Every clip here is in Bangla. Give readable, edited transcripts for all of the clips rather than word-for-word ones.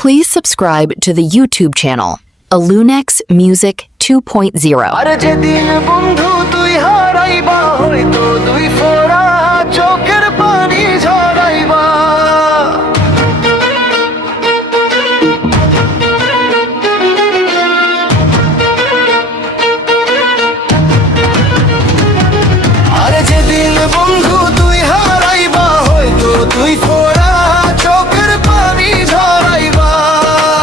Please subscribe to the YouTube channel, Alunex Music 2.0. আর যেদিন বন্ধু তুই হারাইবা হয়তো দুই ফোঁটা চোখের পানি ঝরাইবা আর যেদিন বন্ধু তুই হারাইবা হয়তো দুই ফোঁটা চোখের পানি ঝরাইবা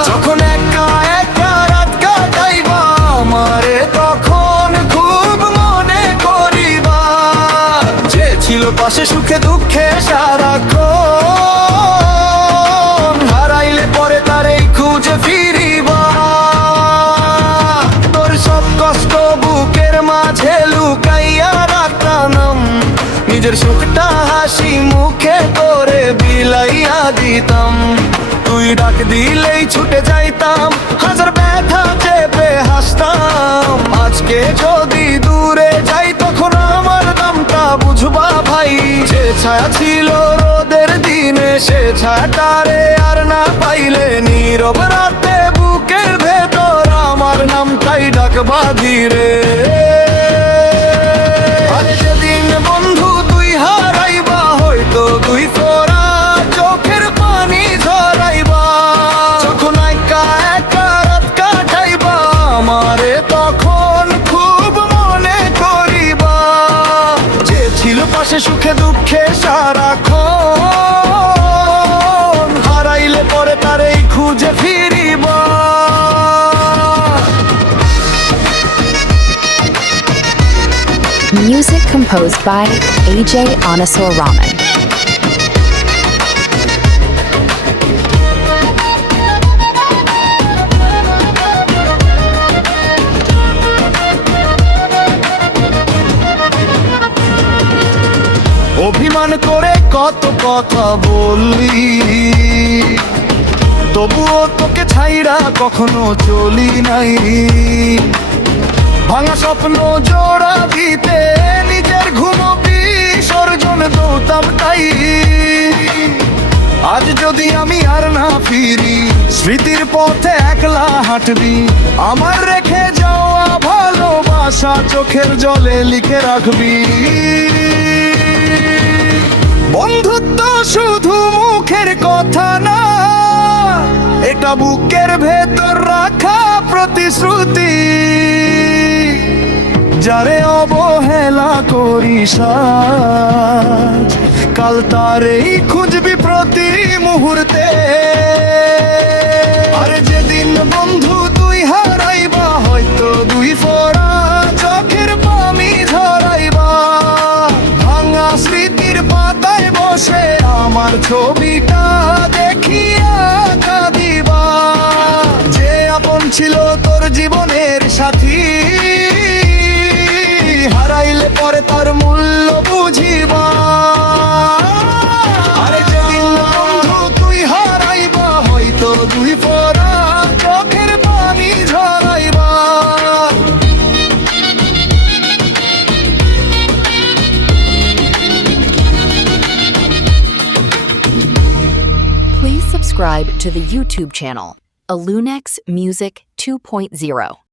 যখন একা একা রাত কাটাইবা আমারে তখন খুব মনে করিবা যে ছিল পাশে সুখে দুঃখে সারাক্ষণ হারাইলে পরে তারেই খুঁজে ফিরিবা তোর সব কষ্ট বুকের মাঝে লুকাইয়া রাখতাম নিজের সুখটা হাসি মুখে করে বিলাইয়া দিতাম তুই ডাক দিলেই ছুটে যাইতাম হাজার ব্যথা চেপে হাসতাম আজকে যদি দূরে যাই তখন আমার দামটা বুঝবা ভাই যে ছায়া ছিল রোদের দিনে সে ছায়াটারে আর না পাইলে নীরব রাতে বুকের ভেতর আমার নামটাই ডাকবা ধীরে আর যেদিন বন্ধু তুই হারাইবা হয়তো দুই ফোঁটা চোখের পানি ঝরাইবা যখন একা একা রাত কাটাইবা আমারে তখন খুব মনে করিবা যে ছিল পাশে সুখে দুঃখে সারাক্ষণ হারাইলে পরে তারেই খুঁজে ফিরিবা Music composed by AJ Anasor Rahman. অভিমান করে কত কথা বললি তবুও তোকে ছাইরা কখনো চলি নাই ভাঙা স্বপ্ন জোড়া দিতে নিজের ঘুম বিসর্জন দৌতাম তাই আজ যদি আমি আর না ফিরি স্মৃতির পথে একলা হাঁটবি আমার রেখে যাওয়া ভালোবাসা চোখের জলে লিখে রাখবি বন্ধুত্ব শুধু মুখের কথা না এটা বুকের ভেতর রাখা প্রতিশ্রুতি যারে অবহেলা করিস আজ, কাল তারেই খুঁজবি প্রতি মুহূর্তে আর যেদিন বন্ধু তুই হারাইবা হয়তো দুই ফোঁটা চোখের পানি ঝরাইবা ভাঙা স্মৃতির পাতায় বসে আমার ছবিটা দেখিয়া কাঁদিবা যে আপন ছিল তোর জীবনের সাথী হারাইলে পরে তার মূল্য বুঝিবা আরে যেদিন বন্ধু তুই হারাইবা হয়তো দুই ফোঁটা চোখের পানি ঝরাইবা Please subscribe to the YouTube channel, Alunex Music 2.0.